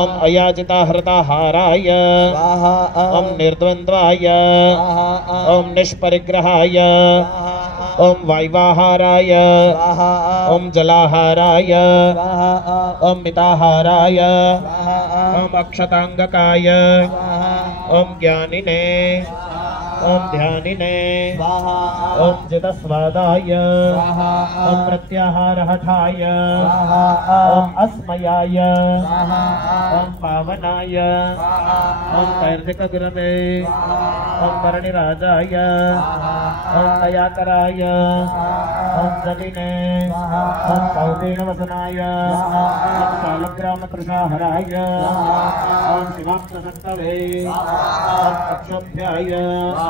ओम अयाचिता हृताहाराय ओम निर्द्वन्द्वाय ओम निष्परिग्रहाय ओम वायवाहाराय ओम जलाहाराय ओम मिताहाराय ओम अक्षतांगकाय ओम ज्ञानिने ओम ध्यानिने ओम जितस्वादाय ओम प्रत्याहारहठाय ओम अस्मयाय ओम पावनाय ओम कैर्तिकगुरवे ओम वर्णिराजाय ओम दयाकराय ओम जलिने ओम कौतीनवसनाय ओम शालग्रामकृशाहराय ओम शिवाप्तसक्तवे ओम अक्षोभ्याय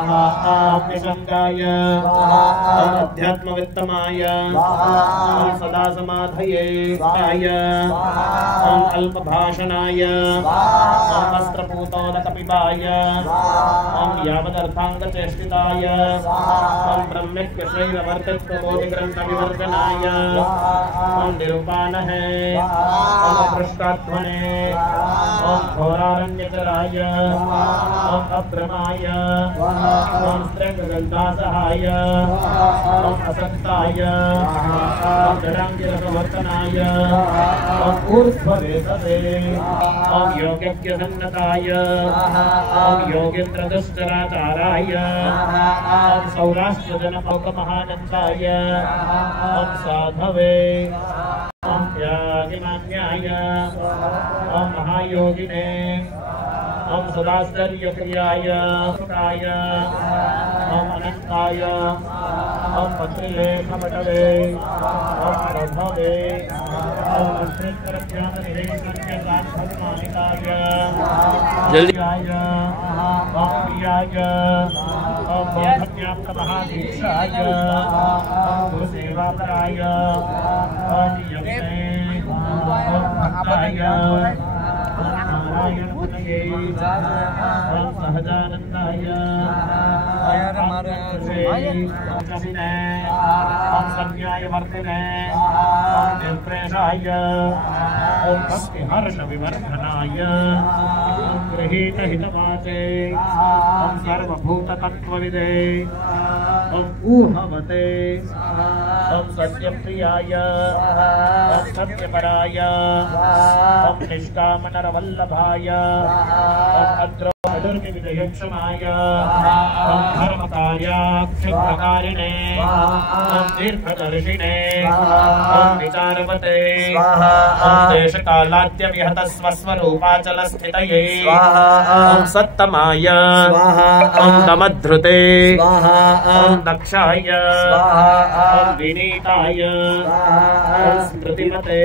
ओम निशंगाय ओम अध्यात्मवित्तमाय ओम सदा समाधये ओम अल्पभाषणाय ओम वस्त्रपूतोदकपिबाय ओम यावदर्थाङ्गचेष्टिताय ओम ब्रह्मैक्यशैलवर्तित्वबोधिग्रन्थविवर्जनाय ओम निरूपाणहे ओम पृष्ठात्मने ओम घोरारण्यचराय ओम अभ्रमाय ओम स्त्रैगगन्धासहाय ओम असक्ताय ओम जडाङ्गिरसवर्तनाय ओम ऊर्ध्ववेतसे ओम योगज्ञसन्नताय ओम योगेन्द्रदुश्चराचाराय ओम सौराष्ट्रजनलोकमहानन्दाय ओम साधवे ओम त्यागिमान्याय ओम महायोगिने ओम सदाश्चर्यप्रियाय ओम अनंताय ओम पत्रिलेखपटवे ओम प्रभवे ओम श्रीकरज्ञाननिधेशन्यसाधमानिकाय जल्दियाय ओम प्रियाय ओम बोधज्ञाप्तमहादीक्षाय ओम गुरुसेवापराय ओम यज्ञे ओम भक्ताय ओम सहजानंदाय ओम संज्ञाय वर्तिने ओम निर्प्रेषाय ओम भक्तिहर्ष विवर्धनाय ओम गृहीतहितवाचे ओम सर्वभूततत्त्वविदे ओम ऊहवते ओम सत्यप्रियाय ओम सत्यपराय ओम निष्कामनरवल्लभाय ओम अद्रोर्विविधयक्षमाय ओम धर्मकार्याक्षिप्रकारिणे ओम दीर्घदर्शिने ओम विचारवते ओम देशकालाद्यविहतस्वस्वरूपाचलस्थितये ओम सत्तमाय ओम दमद्धृते ओम दक्षाय ओम विनीताय ओम स्मृतिमते